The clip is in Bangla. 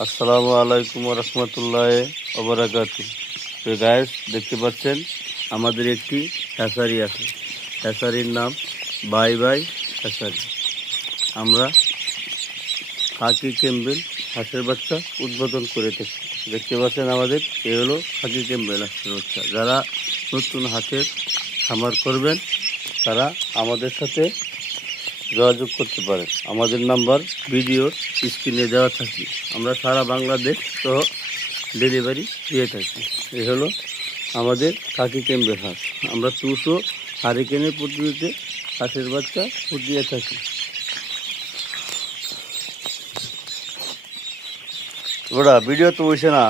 আসসালামু আলাইকুম রহমতুল্লাহ ওবরাকাতু। তো গাইস, দেখতে পাচ্ছেন আমাদের একটি হ্যাচারি আছে। হ্যাচারির নাম বাই বাই হ্যাচারি। আমরা খাকি ক্যাম্বেল হাঁসের বাচ্চা উদ্বোধন করে থাকি। দেখতে পাচ্ছেন আমাদের এ হলো খাকি ক্যাম্বেল হাঁসের বাচ্চা। যারা নতুন হাঁসের খামার করবেন তারা আমাদের সাথে যোগাযোগ করতে পারেন। আমাদের নাম্বার ভিডিওর স্ক্রিনে দেওয়া থাকি। আমরা সারা বাংলাদেশ সহ ডেলিভারি দিয়ে থাকি। এই হলো আমাদের খাকি ক্যাম্বেল হাঁস। আমরা 200 হারিকেনের পদ্ধতিতে হাঁসের বাচ্চা ফুটিয়ে থাকি। ওরা ভিডিও তো হইছে না।